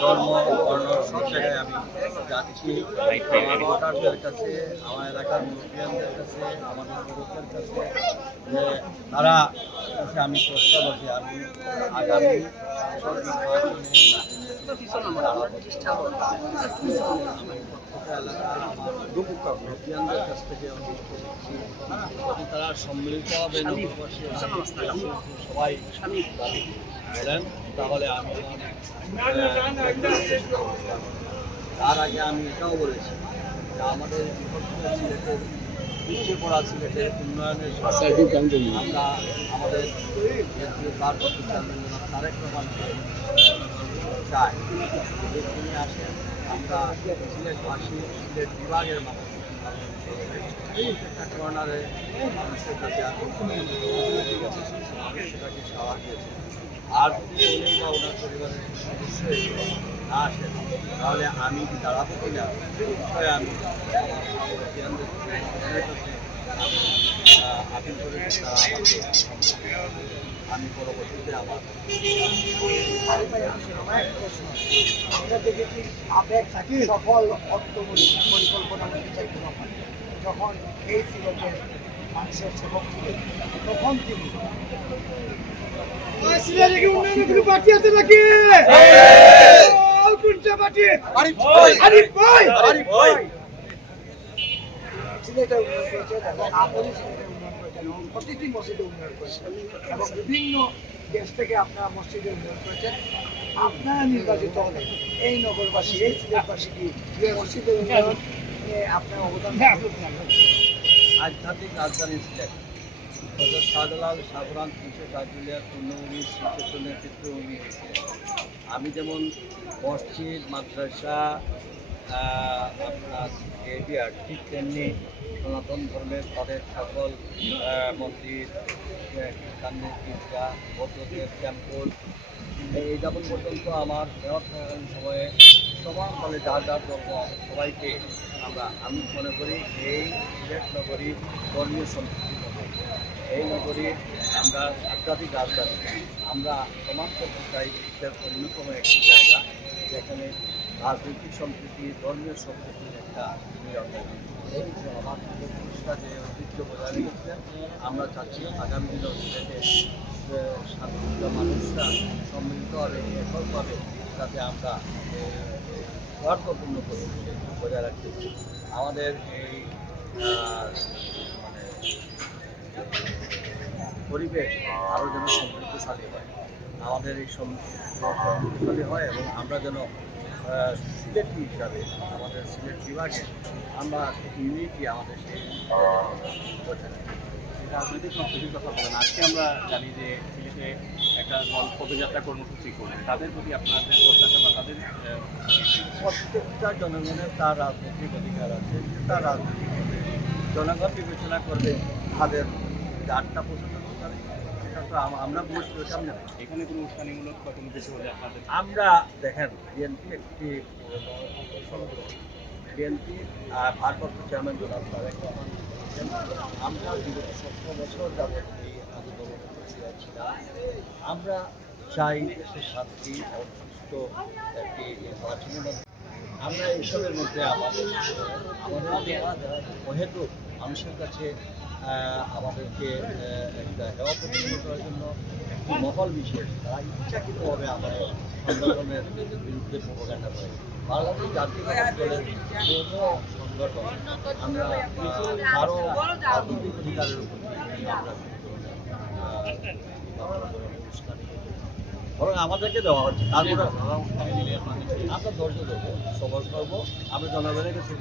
ধর্ম বর্ণ সব জায়গায় আমি যাচ্ছি আমার ভোটারদের কাছে আমার এলাকার মুরব্বিয়ানদের কাছে আমাদের যুবকদের কাছে যে তারা কাছে আমি প্রস্তাব আছি আমি আগামী তারা সম্মিলিতভাবে নববর্ষে সবাই বলেন তাহলে আমি তার আগে আমি এটাও বলেছি যে আমাদের সিলেটের পিছিয়ে পড়া সিলেটের উন্নয়নের আমরা আমাদের ভারপ্রাপ্ত চেয়ারম্যান তারেক রহমানকে চাই যে তিনি আসেন আমরা সিলেটবাসী সিলেট বিভাগের মানুষ। কর্নারে মানুষের কাছে সেটাকে সাড়া দিয়েছি আর যদি উনি বা ওনার পরিবারের সদস্যই না আসেন তাহলে আমি কি দাঁড়াবো কিনা? সে বিষয়ে আমি আপিল করে আমি পরবর্তীতে আমার আমরা আবেগ সফল অর্থ পরিকল্পনা যখন এই সিলেটের মানুষের সেবক ছিলেন তখন তিনি প্রতিটি মসজিদে উন্নয়ন করেছেন এবং বিভিন্ন দেশ থেকে আপনারা মসজিদে উন্নয়ন করেছেন। আপনারা নির্বাচিত হলেন এই নগরবাসী এই সিলেটবাসী কি মসজিদের উন্নয়ন নিয়ে আপনার অবদান আধ্যাত্মিক রাজধানী সিলেট। ডক্টর শাহজালাল সাগরান তিনশো কাজুলিয়ার পূর্ণভূমি নেতৃত্বভূমি সিলেট আমি যেমন মসজিদ, মাদ্রাসা আপনার এরিয়ার ঠিক তেমনি সনাতন ধর্মের তাদের সকল মন্দির খ্রিস্টানদের গির্জা বৌদ্ধদের টেম্পল এই যাবন পর্যন্ত আমার সময়ে সমানভাবে যার যার ধর্ম, সবাইকে আমরা, আমি মনে করি এই সিলেট নগরী ধর্মীয় সম্পৃক্তি নগরী এই নগরীর আমরা আধ্যাত্মিক রাজধানী। আমরা প্রমাণ করতে চাই বিশ্বের অন্যতম একটি জায়গা, যেখানে রাজনৈতিক সম্প্রীতি, ধর্মীয় সম্প্রীতির একটা আমার যে ঐতিহ্য বজায় রেখেছেন আমরা চাচ্ছি আগামী দিনেও সিলেটের সাধারণ মানুষরা সম্মিলিতভাবে এককভাবে যাতে আমরা অর্থপূর্ণ পরিবেশ বজায় রাখতে আমাদের এই মানে পরিবেশ আরও যেন সমৃদ্ধশালী হয়। আমাদের এই সম- সমৃদ্ধশালী হয় এবং আমরা যেন সিলেটি হিসাবে আমাদের সিলেট বিভাগে আমরা ইউনিটি আমাদের সেই বজায় রাখি। রাজনৈতিক সংস্কৃতির কথা বলেন আজকে আমরা জানি যে সিলেটে একটা পদযাত্রা কর্মসূচি করবে তাদের প্রতি আপনাদের প্রত্যাশা বা তাদের প্রত্যেকটা জনগণের তার রাজনৈতিক অধিকার আছে তার রাজনৈতিক জনগণ বিবেচনা করবে তাদের যারটা পছন্দ করতে পারে সেটা তো আমরা বুঝতে সামনে। এখানে কোনো উস্কানিমূলক বা কোনো কিছু হলে আপনাদের? আমরা দেখেন বিএনপি একটি বিএনপি ভারপ্রাপ্ত চেয়ারম্যান জনাব তারেক রহমান আমরা বিগত সতেরো বছর যাবত এই ছিলাম আমরা চাই দেশের শান্তি এবং সুস্থ একটি নির্বাচনের মধ্যে আমরা এইসবের মধ্যে আমাদের আমাদের অহেতু মানুষের কাছে আমাদেরকে একটা হেওয়া প্রতিষ্ঠা করার জন্য একটি মহল বিশেষ, তারা ইচ্ছাকৃতভাবে আমাদের সংগঠনের বিরুদ্ধে প্রোপাগান্ডা করে। বাংলাদেশ জাতীয়তাবাদী দলের কোনো সংগঠন, আমরা কারও রাজনৈতিক অধিকারের উপর আমরা আহ, উস্কানি করি না। বরং আমাদেরকে দেওয়া হচ্ছে। তারপরে আমরা ধৈর্য দেবো সবর করব আমরা জনগণের কাছে